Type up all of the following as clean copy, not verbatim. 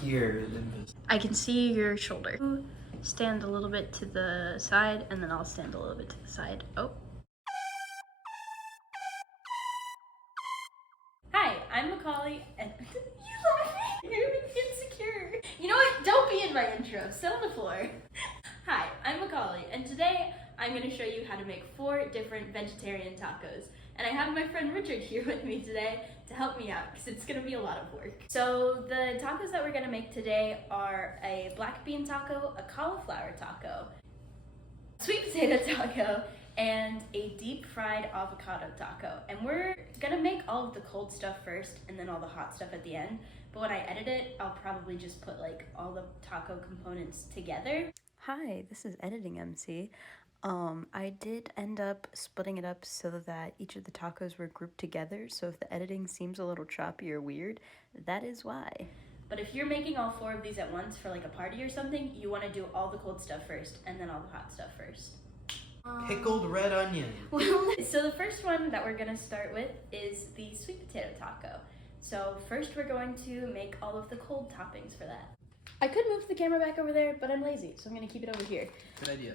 here. I can see your shoulder. Stand a little bit to the side, and then I'll stand a little bit to the side. Oh. Hi, I'm Macaulay, and you're insecure. You know what? Don't be in my intro. Sit on the floor. Hi, I'm Macaulay, and today I'm going to show you how to make 4 different vegetarian tacos. And I have my friend Richard here with me today to help me out because it's going to be a lot of work. So the tacos that we're going to make today are a black bean taco, a cauliflower taco, sweet potato taco, and a deep fried avocado taco. And we're going to make all of the cold stuff first and then all the hot stuff at the end. But when I edit it, I'll probably just put like all the taco components together. Hi, this is Editing MC. I did end up splitting it up so that each of the tacos were grouped together, so if the editing seems a little choppy or weird, that is why. But if you're making all 4 of these at once for like a party or something, you want to do all the cold stuff first and then all the hot stuff first. Pickled red onion. So the first one that we're going to start with is the sweet potato taco. So first we're going to make all of the cold toppings for that. I could move the camera back over there, but I'm lazy, so I'm going to keep it over here. Good idea.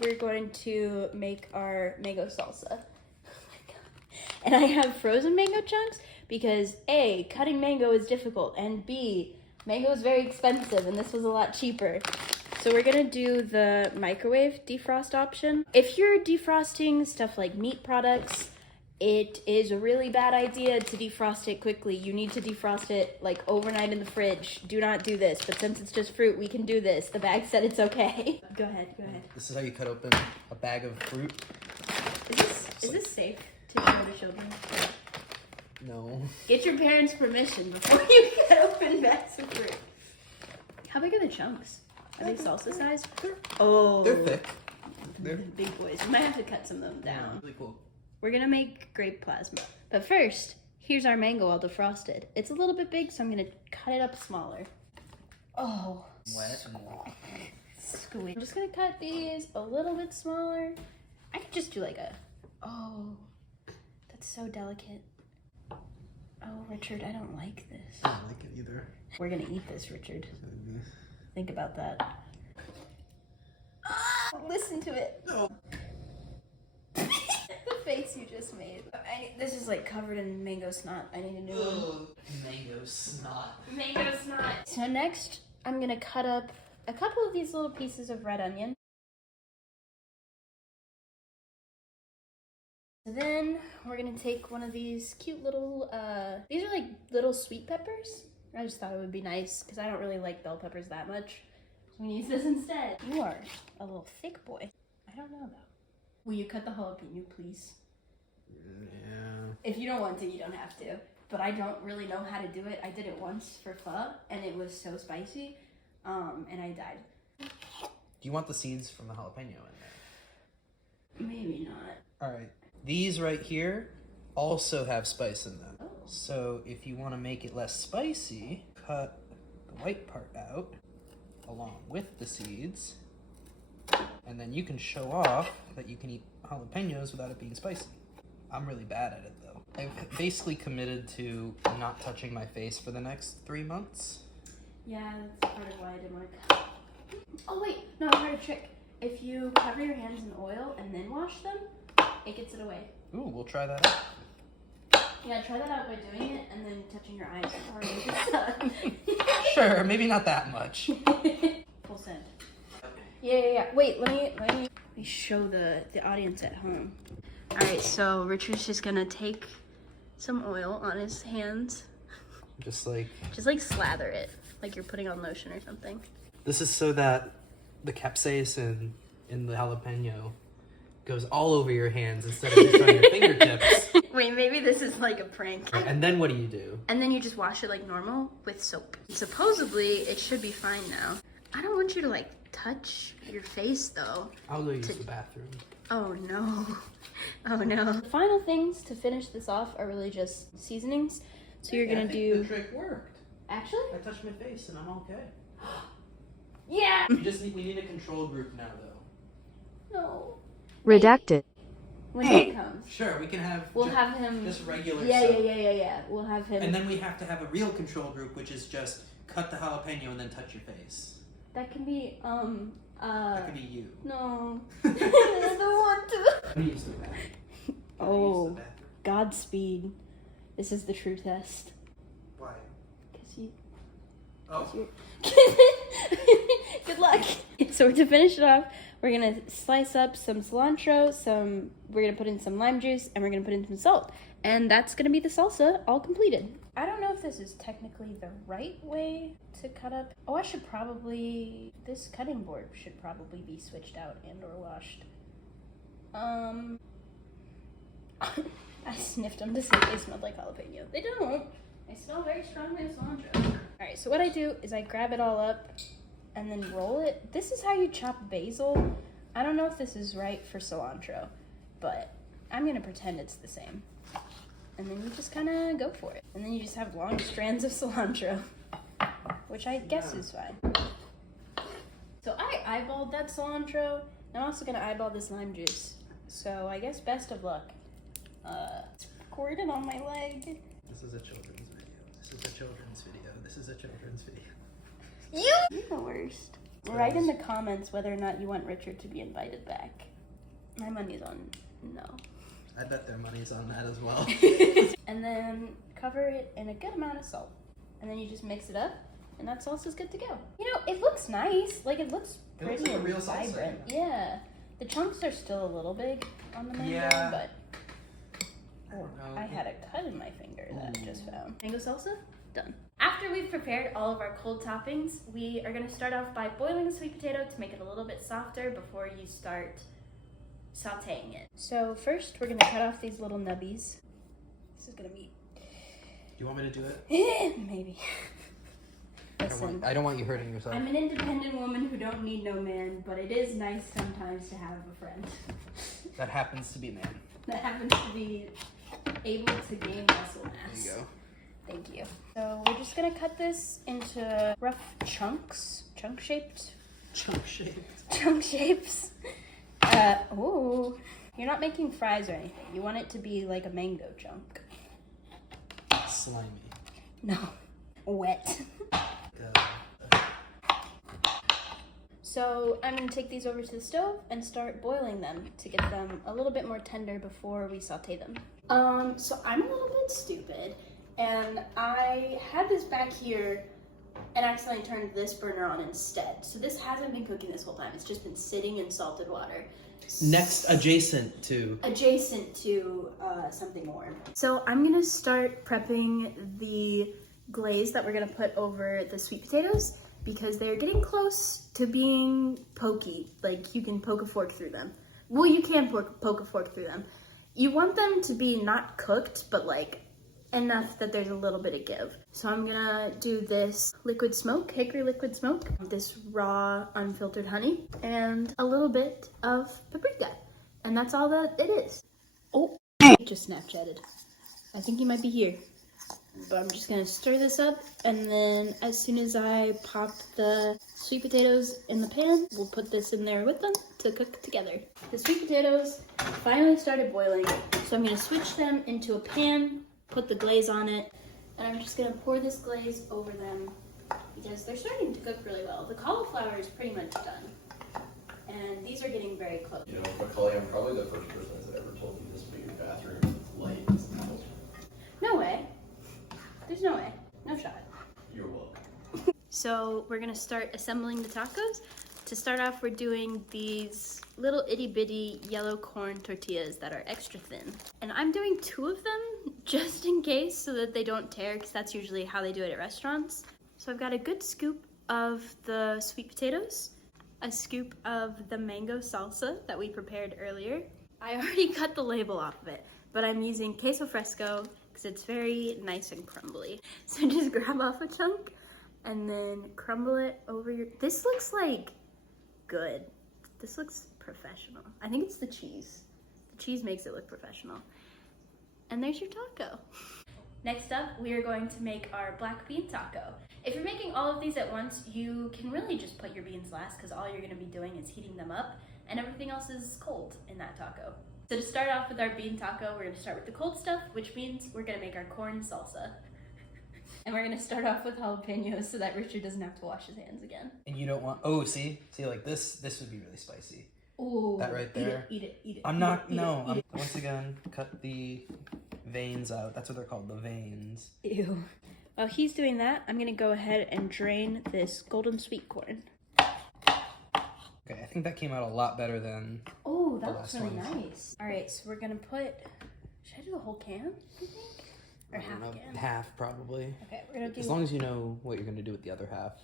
We're going to make our mango salsa. Oh my god. And I have frozen mango chunks because A, cutting mango is difficult, and B, mango is very expensive, and this was a lot cheaper. So we're going to do the microwave defrost option. If you're defrosting stuff like meat products, it is a really bad idea to defrost it quickly. You need to defrost it like overnight in the fridge. Do not do this, but since it's just fruit, we can do this. The bag said it's okay. Go ahead. This is how you cut open a bag of fruit. Is this safe to show to children? No. Get your parents' permission before you cut open bags of fruit. How big are the chunks? Are they salsa size? They're thick. They're big boys. You might have to cut some of them down. Really cool. We're gonna make grape plasma. But first, here's our mango all defrosted. It's a little bit big, so I'm gonna cut it up smaller. Oh. Wet. Squeeze. I'm just gonna cut these a little bit smaller. I could just do like a, oh, that's so delicate. Oh, Richard, I don't like this. I don't like it either. We're gonna eat this, Richard. Think about that. Listen to it. No. The face you just made. This is like covered in mango snot. I need a new one. Mango snot. Mango snot. So next, I'm gonna cut up a couple of these little pieces of red onion. So then we're gonna take one of these cute little, these are like little sweet peppers. I just thought it would be nice because I don't really like bell peppers that much. So we use this instead. You are a little thick boy. I don't know though. Will you cut the jalapeno, please? Yeah. If you don't want to, you don't have to. But I don't really know how to do it. I did it once for pho, and it was so spicy, and I died. Do you want the seeds from the jalapeno in there? Maybe not. All right. These right here also have spice in them. Oh. So if you want to make it less spicy, cut the white part out along with the seeds. And then you can show off that you can eat jalapenos without it being spicy. I'm really bad at it though. I've basically committed to not touching my face for the next 3 months. Yeah, that's part of why I didn't want to cut. Oh wait, no, I heard a trick. If you cover your hands in oil and then wash them, it gets it away. Ooh, we'll try that out. Yeah, try that out by doing it and then touching your eyes before you get sun. Sure, maybe not that much. Full send. Yeah. Wait, let me show the audience at home. All right, so Richard's just gonna take some oil on his hands. Just like slather it, like you're putting on lotion or something. this is so that the capsaicin in the jalapeno goes all over your hands instead of just on your fingertips. Wait, maybe this is like a prank. And then what do you do? And then you just wash it like normal with soap. Supposedly, it should be fine now. I don't want you to like touch your face though. I'll go use the bathroom. Oh no. Oh no. The final things to finish this off are really just seasonings. So you're gonna do... The trick worked. Actually? I touched my face and I'm okay. Yeah! We need a control group now though. No. Redacted. When he comes. Sure, we can have... We'll have him... Just regular Yeah, soap. yeah. We'll have him... And then we have to have a real control group, which is just cut the jalapeno and then touch your face. That can be, That could be you. No. I don't want to. Let me use the bathroom. Oh, Godspeed. This is the true test. Why? Because you... Oh. Good luck. So to finish it off, we're gonna slice up some cilantro, we're gonna put in some lime juice, and we're gonna put in some salt. And that's gonna be the salsa all completed. I don't know if this is technically the right way to cut up. Oh, this cutting board should probably be switched out and or washed. I sniffed them to see if they smelled like jalapeno. They don't. They smell very strongly of cilantro. Alright, so what I do is I grab it all up and then roll it. This is how you chop basil. I don't know if this is right for cilantro, but I'm gonna pretend it's the same. And then you just kind of go for it. And then you just have long strands of cilantro, which I guess is fine. So I eyeballed that cilantro. I'm also gonna eyeball this lime juice. So I guess best of luck. It's squirted on my leg. This is a children's video. This is a children's video. This is a children's video. You're the worst. Write in the comments whether or not you want Richard to be invited back. My money's on no. I bet their money's on that as well. And then cover it in a good amount of salt. And then you just mix it up, and that salsa's good to go. You know, it looks nice. Like, it looks pretty like a and real salsa, vibrant. Yeah. The chunks are still a little big on the mango, but I had a cut in my finger that I just found. Mango salsa, done. After we've prepared all of our cold toppings, we are gonna start off by boiling the sweet potato to make it a little bit softer before you start sauteing it. So first, we're gonna cut off these little nubbies. This is gonna be... Do you want me to do it? Maybe. I don't want you hurting yourself. I'm an independent woman who don't need no man, but it is nice sometimes to have a friend. That happens to be a man. That happens to be able to gain muscle mass. There you go. Thank you. So we're just gonna cut this into rough chunks. Chunk-shaped? Chunk shapes. Ooh. You're not making fries or anything. You want it to be like a mango chunk. Slimy. No. Wet. So I'm gonna take these over to the stove and start boiling them to get them a little bit more tender before we saute them. So I'm a little bit stupid, and I had this back here and accidentally turned this burner on instead. So this hasn't been cooking this whole time. It's just been sitting in salted water. Adjacent to something warm. So I'm gonna start prepping the glaze that we're gonna put over the sweet potatoes because they're getting close to being pokey. Like, you can poke a fork through them. Well, you can poke a fork through them. You want them to be not cooked, but like enough that there's a little bit of give. So I'm gonna do this liquid smoke, hickory liquid smoke, this raw unfiltered honey, and a little bit of paprika. And that's all that it is. Oh, it just Snapchatted. I think he might be here. But I'm just gonna stir this up, and then as soon as I pop the sweet potatoes in the pan, we'll put this in there with them to cook together. The sweet potatoes finally started boiling, so I'm gonna switch them into a pan, put the glaze on it, and I'm just gonna pour this glaze over them because they're starting to cook really well. The cauliflower is pretty much done, and these are getting very close. You know, Macaulay, I'm probably the first person that's ever told you this, but your bathroom is light as hell. No way. There's no way. No shot. You're welcome. So we're gonna start assembling the tacos. To start off, we're doing these little itty bitty yellow corn tortillas that are extra thin. And I'm doing 2 of them just in case so that they don't tear, because that's usually how they do it at restaurants. So I've got a good scoop of the sweet potatoes, a scoop of the mango salsa that we prepared earlier. I already cut the label off of it, but I'm using queso fresco because it's very nice and crumbly. So just grab off a chunk and then crumble it over your... This looks like good. This looks professional. I think it's the cheese. The cheese makes it look professional. And there's your taco. Next up, we are going to make our black bean taco. If you're making all of these at once, you can really just put your beans last because all you're gonna be doing is heating them up and everything else is cold in that taco. So to start off with our bean taco, we're gonna start with the cold stuff, which means we're gonna make our corn salsa. And we're gonna start off with jalapenos so that Richard doesn't have to wash his hands again. And you don't want, oh, see, like this would be really spicy. Ooh. That right there. Eat it. I'm not, no, I'm, once again, cut the veins out. That's what they're called, the veins. Ew. While he's doing that, I'm gonna go ahead and drain this golden sweet corn. Okay, I think that came out a lot better than Oh, that the looks last really ones. nice. All right, so we're gonna put, should I do the whole can, you think? Or I don't half know, can? half probably. Okay, we're gonna do, As long as you know what you're gonna do with the other half.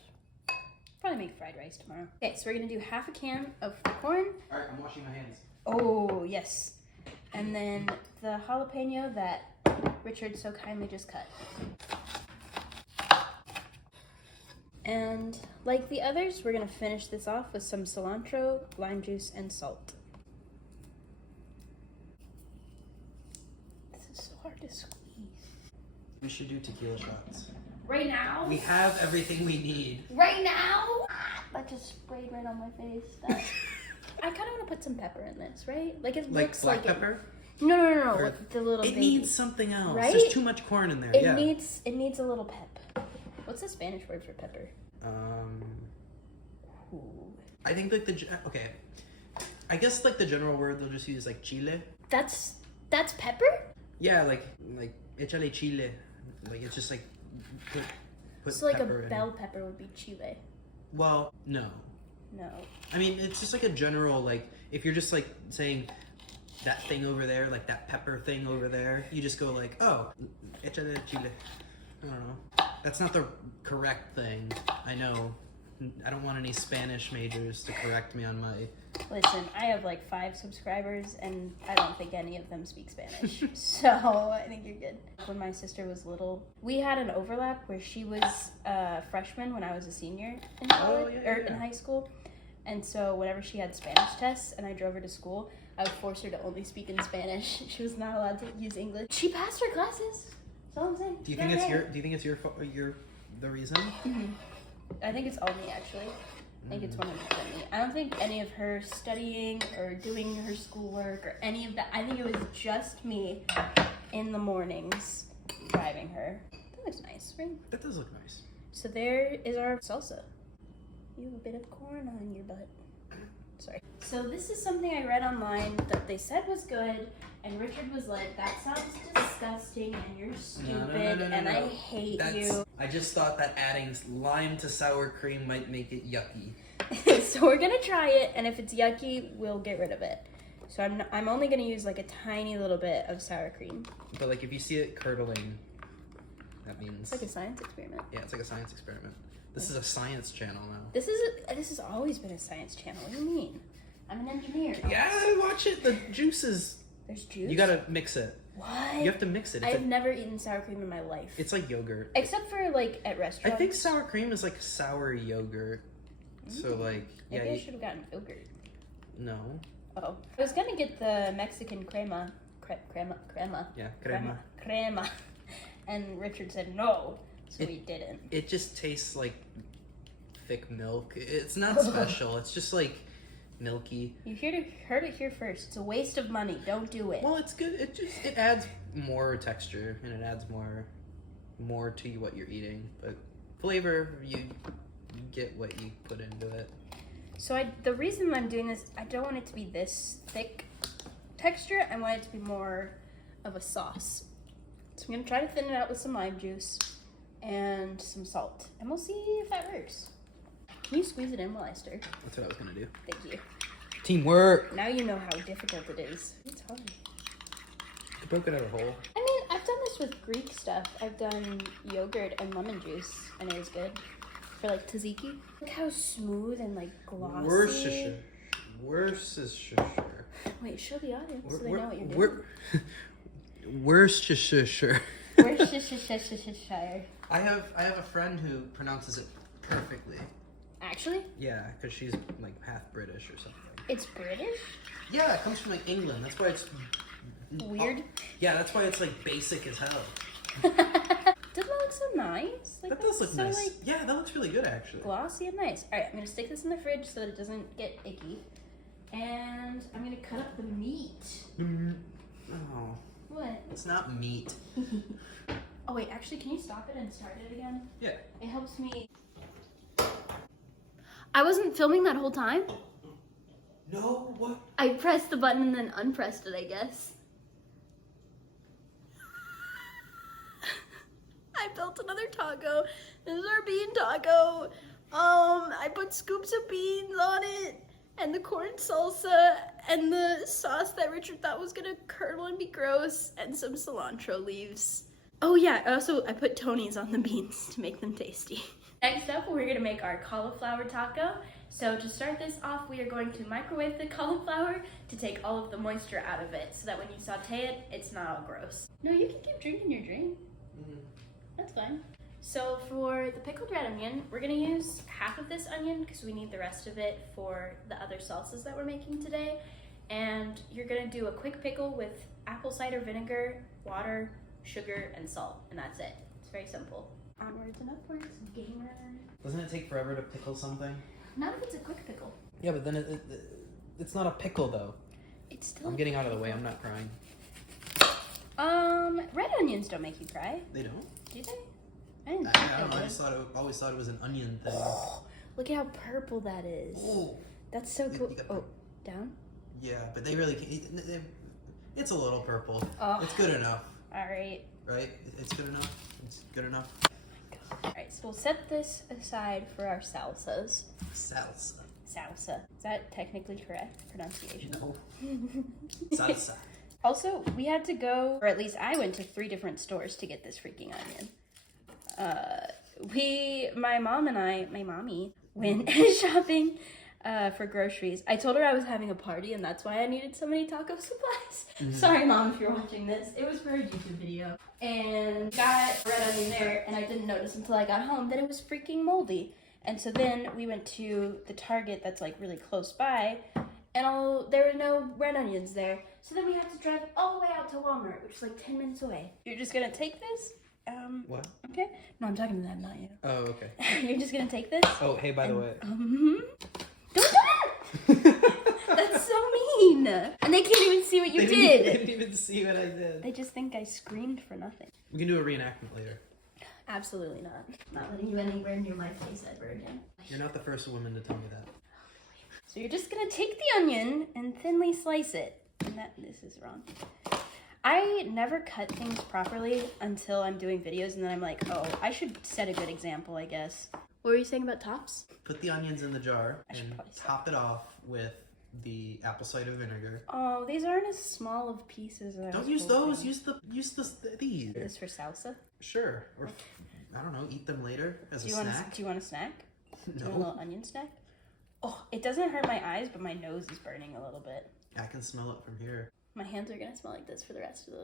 probably make fried rice tomorrow. Okay, so we're gonna do half a can of the corn. All right, I'm washing my hands. Oh, yes. And then the jalapeno that Richard so kindly just cut. And like the others, we're gonna finish this off with some cilantro, lime juice, and salt. This is so hard to squeeze. We should do tequila shots. Right now? We have everything we need. Right now? That just sprayed right on my face. I kind of want to put some pepper in this, right? Like it Like looks black like pepper? No. Or- Like the little It baby. needs something else. Right? There's too much corn in there. It yeah. needs a little pep. What's the Spanish word for pepper? Ooh. I think like okay. I guess like the general word they'll just use like chile. That's pepper? Yeah, like échale chile. Like it's just like put So like a pepper in. bell pepper would be chile. Well, no. No. I mean, it's just like a general, like, if you're just like saying that thing over there, like that pepper thing over there, you just go like, oh, échale chile. I don't know. That's not the correct thing. I know. I don't want any Spanish majors to correct me on my... Listen, I have like 5 subscribers and I don't think any of them speak Spanish. So I think you're good. When my sister was little, we had an overlap where she was a freshman when I was a senior in college, in high school. And so whenever she had Spanish tests and I drove her to school, I would force her to only speak in Spanish. She was not allowed to use English. She passed her classes. That's all I'm saying. Do you think it's your the reason? Mm-hmm. I think it's all me, actually. I think it's 100% me. I don't think any of her studying or doing her schoolwork or any of that. I think it was just me in the mornings driving her. That looks nice, right? That does look nice. So there is our salsa. You have a bit of corn on your butt. Sorry. So this is something I read online that they said was good, and Richard was like, that sounds disgusting, and you're stupid, and I hate you. I just thought that adding lime to sour cream might make it yucky. So we're gonna try it, and if it's yucky, we'll get rid of it. So I'm only gonna use like a tiny little bit of sour cream. But like if you see it curdling, that means... It's like a science experiment. Yeah, it's like a science experiment. This is a science channel now. This has always been a science channel. What do you mean? I'm an engineer. Yeah, watch it. The juices. There's juice? You gotta mix it. What? You have to mix it. I've never eaten sour cream in my life. It's like yogurt. Except for like at I restaurants. think sour cream is like sour yogurt. So like, yeah. Maybe I should have gotten yogurt. No. Oh. I was gonna get the Mexican crema. Crema. Yeah, crema. Crema. And Richard said no, so we didn't. It just tastes like thick milk. It's not special. It's just like milky. You heard it here first. It's a waste of money. Don't do it. Well, it's good. It adds more texture and it adds more to what you're eating. But flavor, you get what you put into it. So the reason I'm doing this, I don't want it to be this thick texture. I want it to be more of a sauce. So I'm gonna try to thin it out with some lime juice and some salt, and we'll see if that works. Can you squeeze it in while I stir? That's what I was gonna do. Thank you. Teamwork. Now you know how difficult it is. It's hard. I broke it out a hole. I mean, I've done this with Greek stuff. I've done yogurt and lemon juice, and it was good. For like tzatziki. Look how smooth and like glossy. Worcestershire. Wait, show the audience so they know what you're doing. Worcestershire. Worcestershire. I have a friend who pronounces it perfectly. Actually? Yeah, because she's like half British or something. It's British? Yeah, it comes from like England. That's why it's Weird. Yeah, that's why it's like basic as hell. Doesn't that look so nice? Like, That does look so, nice. Like, Yeah, that looks really good actually. glossy and nice. All right, I'm gonna stick this in the fridge so that it doesn't get icky, and I'm gonna cut up the meat. Oh, What? it's not meat. Oh wait, actually, can you stop it and start it again? Yeah. It helps me. I wasn't filming that whole time. No, what? I pressed the button and then unpressed it, I guess. I built another taco. This is our bean taco. I put scoops of beans on it, and the corn salsa, and the sauce that Richard thought was gonna curdle and be gross, and some cilantro leaves. Oh yeah, I put Tony's on the beans to make them tasty. Next up, we're gonna make our cauliflower taco. So to start this off, we are going to microwave the cauliflower to take all of the moisture out of it so that when you saute it, it's not all gross. No, you can keep drinking your drink. That's fine. So for the pickled red onion, we're gonna use half of this onion because we need the rest of it for the other salsas that we're making today. And you're gonna do a quick pickle with apple cider vinegar, water, sugar, and salt, and that's it. It's very simple. Onwards and upwards, gamer. Doesn't it take forever to pickle something? Not if it's a quick pickle. Yeah, but then it's not a pickle though. It's still. I'm getting out of the way. I'm not crying. Red onions don't make you cry, They don't? do they? I didn't think I don't know. they I did. just always thought it was an onion thing. Look at how purple that is. Oh. That's so You cool. got Oh, down? Yeah, but they really can't. It's a little purple. Oh. It's good enough, Alright. right? It's good enough. It's good enough. Alright, so we'll set this aside for our salsas. Salsa. Salsa. Is that technically correct pronunciation? No. Salsa. Also, we had to go, or at least I went to 3 different stores to get this freaking onion. My mom and I, my mommy, went shopping for groceries. I told her I was having a party and that's why I needed so many taco supplies. Sorry, Mom, if you're watching this. It was for a YouTube video. And got red onion there, and I didn't notice until I got home that it was freaking moldy. And so then we went to the Target that's like really close by, and there were no red onions there. So then we had to drive all the way out to Walmart, which is like 10 minutes away. You're just gonna take this? What? Okay. No, I'm talking to them, not you. Oh, okay. You're just gonna take this? Oh, hey, by the way. Don't do it! That's so mean. And they can't even see what you They did. didn't even see what I did. They just think I screamed for nothing. We can do a reenactment later. Absolutely not. Not letting you anywhere near my face ever again. You're not the first woman to tell me that. So you're just gonna take the onion and thinly slice it. And this is wrong. I never cut things properly until I'm doing videos, and then I'm like, oh, I should set a good example, I guess. What were you saying about tops? Put the onions in the jar I should and probably stop. top it off with the apple cider vinegar. Oh, these aren't as small of pieces as I Don't was use those. hoping. Use these. Is this for salsa? Sure. Or I don't know. Eat them later as a Do snack. you want a snack? Do you want a No. little onion snack? Oh, it doesn't hurt my eyes, but my nose is burning a little bit. I can smell it from here. My hands are gonna smell like this for the rest of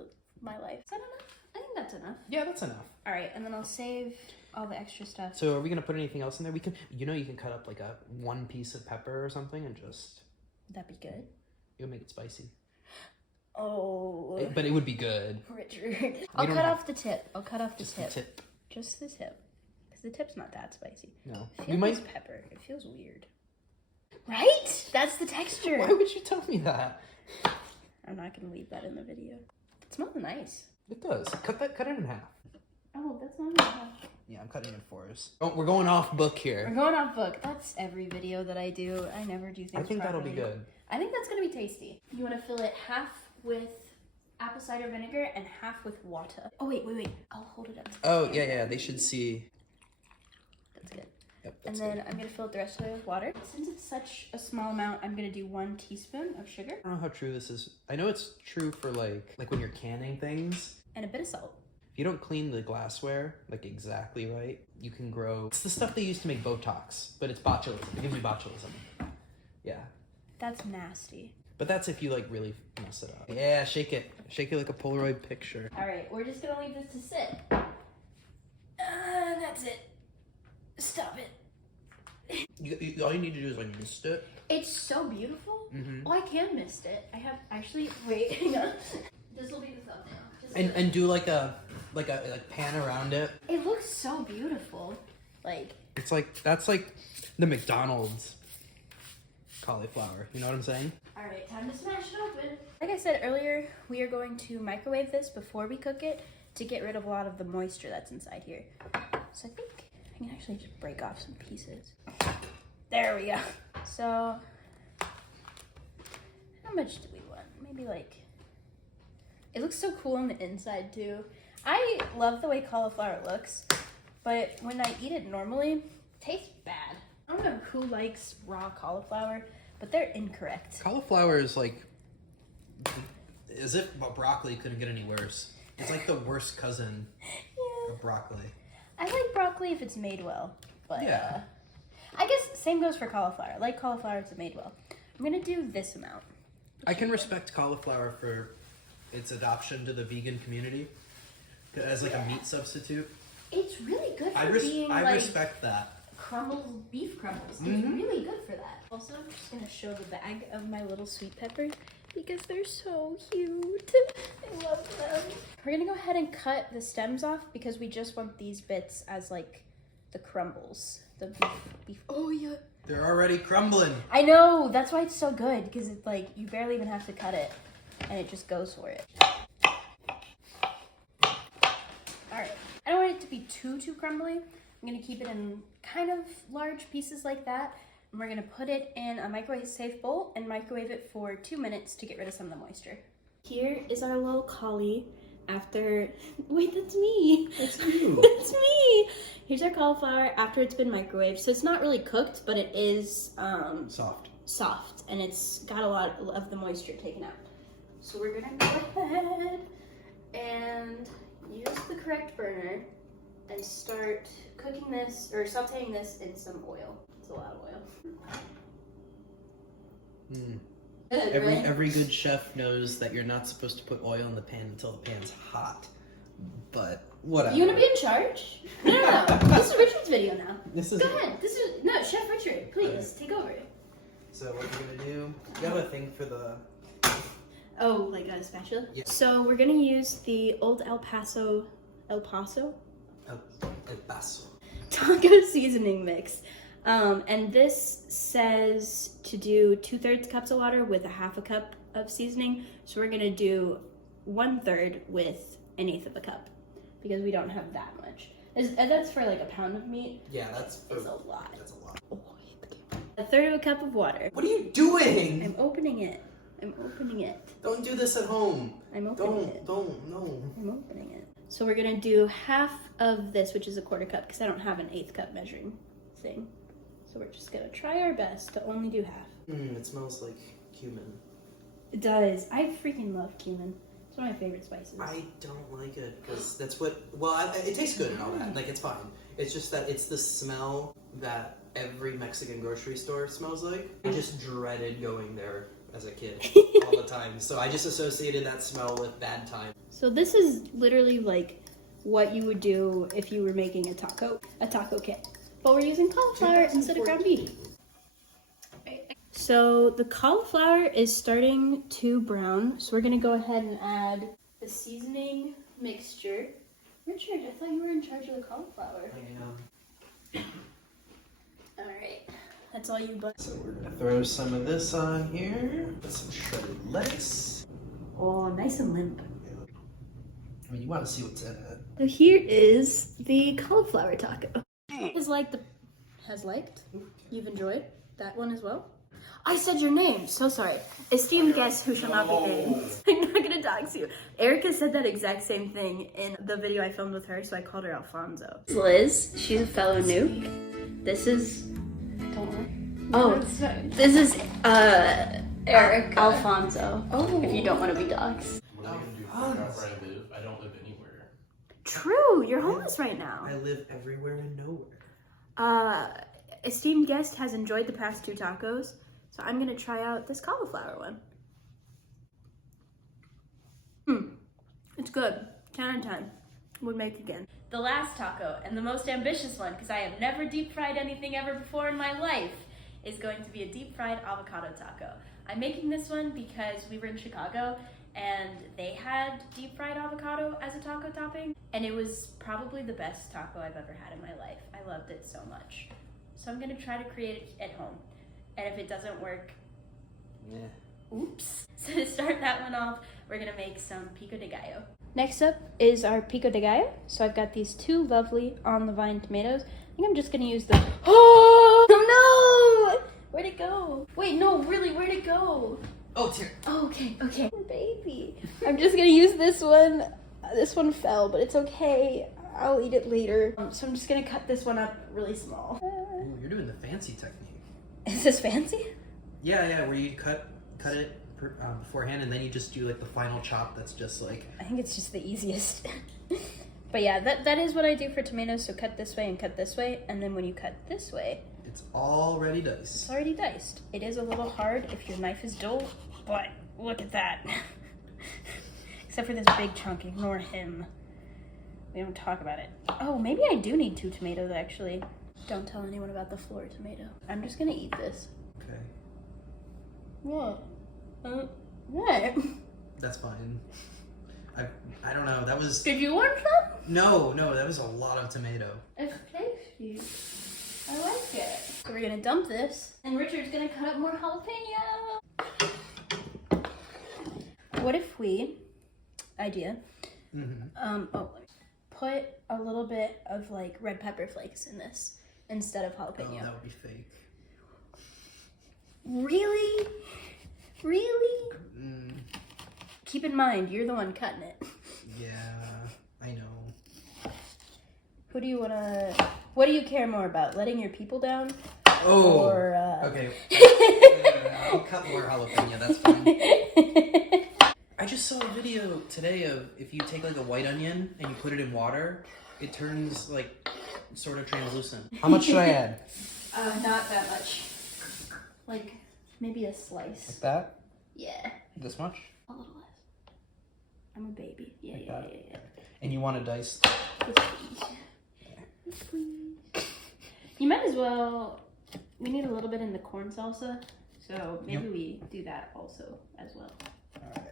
my life. Is that enough? I think that's enough. Yeah, that's enough. All right, and then I'll save all the extra stuff. So are we gonna put anything else in there? We can. You can cut up like one piece of pepper or something and just. Would that be good? It'll make it spicy. Oh, But it would be good. Richard. I'll don't cut have- off the tip. I'll cut off the Just tip. the tip. Just the tip. Because the tip's not that spicy. No. It We feels might. pepper. It feels weird. Right? That's the texture. Why would you tell me that? I'm not gonna leave that in the video. It smells nice. It does. Cut it in half. Oh, that's not enough. Yeah, I'm cutting it in 4s. Oh, we're going off book We're here. going off book. That's every video that I do. I never do things I think that'll be properly. good. I think that's gonna be tasty. You wanna fill it half with apple cider vinegar and half with water. Oh, wait. I'll hold it up. Oh, yeah. They should see. That's good. Yep, And that's then good. I'm gonna fill it the rest of it with water. Since it's such a small amount, I'm gonna do 1 teaspoon of sugar I don't know how true this is. I know it's true for like when you're canning things. and a bit of salt. If you don't clean the glassware like exactly right, you can grow. It's the stuff they use to make Botox, but it's botulism. It gives you botulism. Yeah. That's nasty. But that's if you like really mess it up. Yeah, shake it. Shake it like a Polaroid picture. All right, we're just gonna leave this to sit. That's it. Stop it. All you need to do is like mist it. It's so beautiful. Mhm. Oh, I can mist it. I have actually. Wait, hang on. This will be the thumbnail. Just And do like a pan around it. it looks so beautiful. Like It's like that's like the McDonald's cauliflower. You know what I'm saying? all right, time to smash it open. Like I said earlier, we are going to microwave this before we cook it to get rid of a lot of the moisture that's inside here. So I think I can actually just break off some pieces. There we go. So how much do we want? Maybe like, it looks so cool on the inside too. I love the way cauliflower looks, but when I eat it normally, it tastes bad. I don't know who likes raw cauliflower, but they're incorrect. Cauliflower is like, as if broccoli couldn't get any worse. It's like the worst cousin of broccoli. I like broccoli if it's made well, but Yeah. I guess same goes for cauliflower. I like cauliflower if it's made well. I'm gonna do this amount. I can respect cauliflower for its adoption to the vegan community as like a meat substitute. It's really good for I respect that. Crumbles, beef crumbles. It's really good for that. Also, I'm just gonna show the bag of my little sweet peppers because they're so cute. I love them. We're gonna go ahead and cut the stems off because we just want these bits as like the crumbles. The beef. Oh yeah. They're already crumbling. I know, that's why it's so good, because it's like, you barely even have to cut it, and it just goes for it. Alright, I don't want it to be too crumbly. I'm gonna keep it in kind of large pieces like that, and we're gonna put it in a microwave-safe bowl and microwave it for 2 minutes to get rid of some of the moisture. Here is our little cauli after, wait, that's me. That's you. That's me. Here's our cauliflower after it's been microwaved. So it's not really cooked, but it is soft, and it's got a lot of the moisture taken out. So we're gonna go ahead and use the correct burner and start cooking this, or sauteing this in some oil. It's a lot of oil. Good, right? Every good chef knows that you're not supposed to put oil in the pan until the pan's hot. But whatever. You wanna be in charge? No. This is Richard's video now. Go ahead. No, Chef Richard, please take over. So what you're gonna do? You have a thing for the. Oh, like a spatula? Yeah. So we're gonna use the old El Paso El Paso. taco seasoning mix. And this says to do 2/3 cups of water with a 1/2 cup of seasoning. So we're gonna do 1/3 with 1/8 cup because we don't have that much. That's for like a pound of meat. Yeah, that's It's a lot. That's a lot. Oh, I hate the camera. 1/3 cup of water. What are you doing? I'm opening it. I'm opening it. Don't do this at home. I'm opening it. No. I'm opening it. So we're gonna do 1/2 of this, which is a 1/4 cup, because I don't have an 1/8 cup measuring thing. So we're just gonna try our best to only do 1/2. It smells like cumin. It does. I freaking love cumin. It's one of my favorite spices. I don't like it because that's what. Well, it tastes good and all that. Like it's fine. It's just that it's the smell that every Mexican grocery store smells like. I just dreaded going there as a kid all the time. So I just associated that smell with bad time. So this is literally like what you would do if you were making a taco kit. But we're using cauliflower instead of ground beef. So the cauliflower is starting to brown. So we're gonna go ahead and add the seasoning mixture. Richard, I thought you were in charge of the cauliflower. I am. All right, that's all you but. So we're gonna throw some of this on here. Put some shredded lettuce. Oh, nice and limp. I mean, you want to see what's in it. So here is the cauliflower taco. You've enjoyed that one as well? I said your name, so sorry. Esteemed guest who shall not be named. I'm not gonna dox you. Erica said that exact same thing in the video I filmed with her, so I called her Alfonso. Liz, she's a fellow noob. This is, don't worry. Oh, this is Eric Alfonso. Oh. If you don't want to be doxxed. What am I gonna do? Figure out where I live? I don't live anywhere. True, you're homeless right now. I live everywhere and nowhere. Esteemed guest has enjoyed the past 2 tacos, so I'm gonna try out this cauliflower one. It's good. 10 out of 10. Would make again. The last taco, and the most ambitious one, because I have never deep fried anything ever before in my life, is going to be a deep fried avocado taco. I'm making this one because we were in Chicago and they had deep fried avocado as a taco topping, and it was probably the best taco I've ever had in my life. I loved it so much. So I'm gonna try to create it at home. And if it doesn't work, oops. So to start that one off, we're gonna make some pico de gallo. Next up is our pico de gallo. So I've got these 2 lovely on the vine tomatoes. I think I'm just gonna use the, oh no! Where'd it go? Wait, no, really, where'd it go? Oh, it's here. Oh, okay. Poor baby. I'm just gonna use this one. This one fell, but it's okay. I'll eat it later. So I'm just gonna cut this one up really small. Ooh, you're doing the fancy technique. Is this fancy? Yeah, where you cut it beforehand, and then you just do like the final chop. That's just like. I think it's just the easiest. But yeah, that is what I do for tomatoes. So cut this way and cut this way, and then when you cut this way, It's already diced. it's already diced. It is a little hard if your knife is dull, but look at that. Except for this big chunk, ignore him. We don't talk about it. Oh, maybe I do need 2 tomatoes actually. Don't tell anyone about the floor tomato. I'm just gonna eat this. Okay. What? What? That's fine. I don't know. That was. Did you want some? No, that was a lot of tomato. It's tasty. I like it. So we're gonna dump this, and Richard's gonna cut up more jalapeno. What if we, idea, put a little bit of like red pepper flakes in this instead of jalapeno? Oh, that would be fake. Really? Really? Mm, Keep in mind, you're the one cutting it. yeah, I know. What do you care more about? Letting your people down? Oh. Or, Okay. I'll cut more jalapeno. That's fine. I just saw a video today of if you take like a white onion and you put it in water, it turns like sort of translucent. How much should I add? Not that much. Like maybe a slice. Like that? Yeah. This much? A little less. I'm a baby. Yeah. And you want it diced? Yes, please. Yes, please. You might as well. We need a little bit in the corn salsa, so maybe we do that also as well. Alright.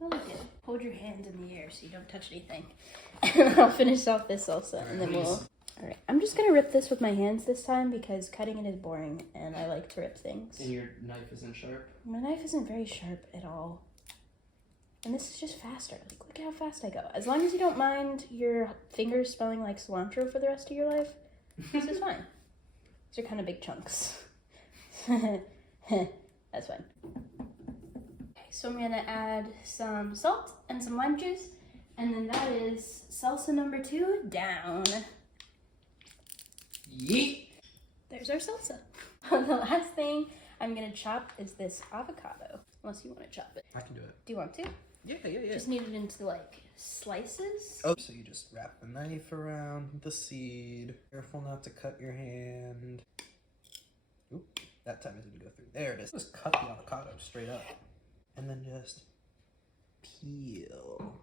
I like it. Hold your hands in the air so you don't touch anything. And I'll finish off this salsa, and then we'll. Alright, I'm just gonna rip this with my hands this time because cutting it is boring and I like to rip things. And your knife isn't sharp? My knife isn't very sharp at all. And this is just faster. Like, look at how fast I go. As long as you don't mind your fingers smelling like cilantro for the rest of your life, this is fine. These are kind of big chunks. That's fine. Okay, so I'm gonna add some salt and some lime juice, and then that is salsa number 2 down. Yeet! There's our salsa. The last thing I'm gonna chop is this avocado. Unless you want to chop it. I can do it. Do you want to? Yeah. Just need it into like slices. Oh, so you just wrap the knife around the seed. Careful not to cut your hand. Oop, that time it didn't go through. There it is. Just cut the avocado straight up. And then just peel.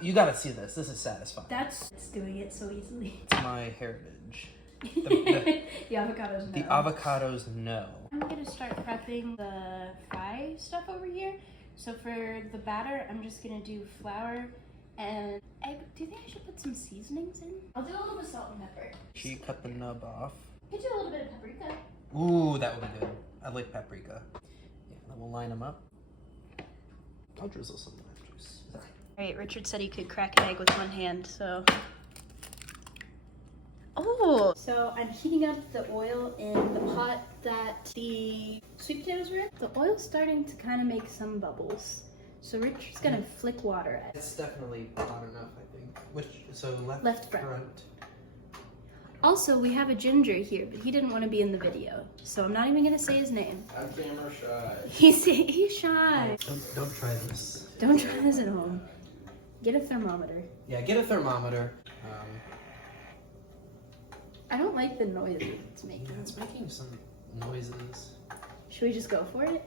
You gotta see this. This is satisfying. That's doing it so easily. It's my heritage. The avocados. The avocados know. I'm gonna start prepping the fry stuff over here. So for the batter, I'm just gonna do flour and egg. Do you think I should put some seasonings in? I'll do a little bit of salt and pepper. She cut the nub off. Could do a little bit of paprika. Ooh, that would be good. I like paprika. Yeah, then we'll line them up. I'll drizzle some lime juice. Alright, Richard said he could crack an egg with one hand, so. Oh! So I'm heating up the oil in the pot that the sweet potatoes were in. The oil's starting to kind of make some bubbles. So Richard's gonna flick water at it. It's definitely hot enough, I think. So Left front. Also, we have a ginger here, but he didn't want to be in the video. So I'm not even gonna say his name. I'm camera shy. He's shy. Don't try this. Don't try this at home. Get a thermometer. Yeah, get a thermometer. I don't like the noise it's making. Yeah, it's making some noises. Should we just go for it?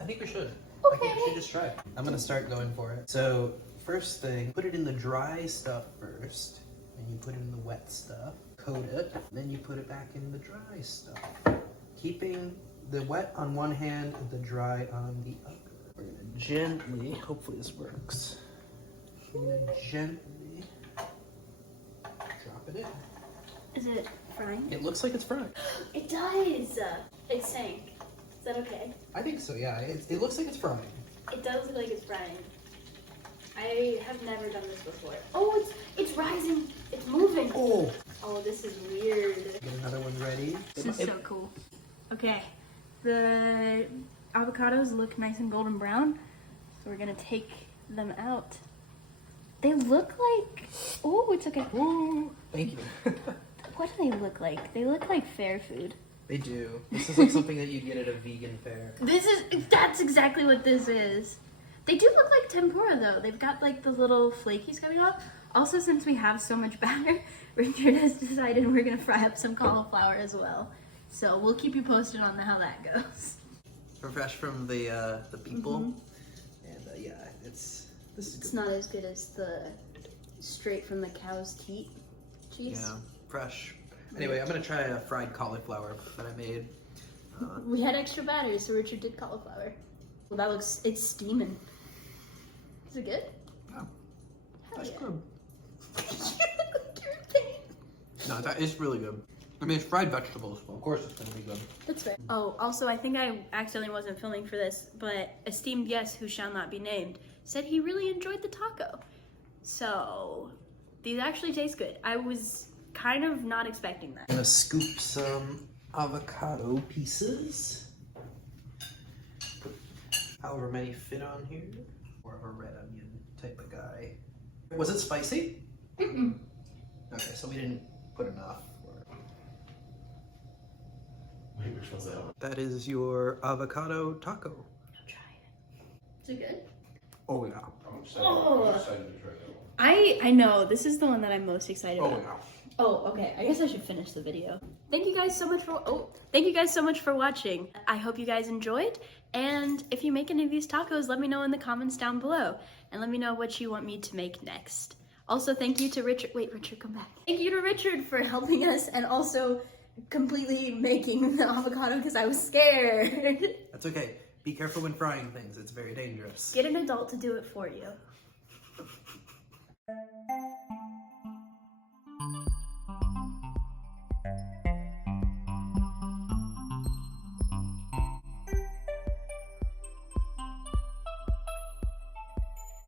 I think we should. Okay. I think we should just try it. I'm gonna start going for it. So, first thing, put it in the dry stuff first. Then you put it in the wet stuff. Coat it. Then you put it back in the dry stuff. Keeping the wet on one hand and the dry on the other. We're gonna gently, hopefully this works. We're gonna gently drop it in. Is it frying? It looks like it's fried. It does! It sank. Is that okay? I think so, yeah. It looks like it's frying. It does look like it's frying. I have never done this before. Oh, it's rising. It's moving. Oh, Oh, this is weird. get another one ready. This is so cool. Okay, the avocados look nice and golden brown, so we're gonna take them out. They look like, oh, it's okay. Ooh, thank you. What do they look like? They look like fair food. They do. This is like something that you'd get at a vegan fair. That's exactly what this is. They do look like tempura though. They've got like the little flakies coming off. Also, since we have so much batter, Richard has decided we're gonna fry up some cauliflower as well. So we'll keep you posted on how that goes. We're fresh from the people, and yeah, this is good. It's not as good as the straight from the cow's teat cheese. Yeah, fresh. Anyway, I'm gonna try a fried cauliflower that I made. We had extra batter, so Richard did cauliflower. Well, it's steaming. Is it good? Yeah, Hell that's yeah. good. You look like you're in pain. No, that is really good. I mean, it's fried vegetables, so of course it's gonna be good. That's fair. Oh, also, I think I accidentally wasn't filming for this, but esteemed guest who shall not be named said he really enjoyed the taco. So, these actually taste good. I was kind of not expecting that. I'm gonna scoop some avocado pieces. Put however many fit on here. More of a red onion type of guy. Was it spicy? Mm-mm. Okay, so we didn't put enough. Wait, which one's that one? That is your avocado taco. I'll try it. Is it good? Oh yeah. I'm excited. Oh. I'm excited to try that one. I know. This is the one that I'm most excited Oh about. yeah. Oh, okay. I guess I should finish the video. Thank you guys so much for watching. I hope you guys enjoyed. And if you make any of these tacos, let me know in the comments down below. And let me know what you want me to make next. Also, thank you to Richard. Wait, Richard, come back. Thank you to Richard for helping us and also completely making the avocado because I was scared. That's okay. Be careful when frying things. It's very dangerous. Get an adult to do it for you.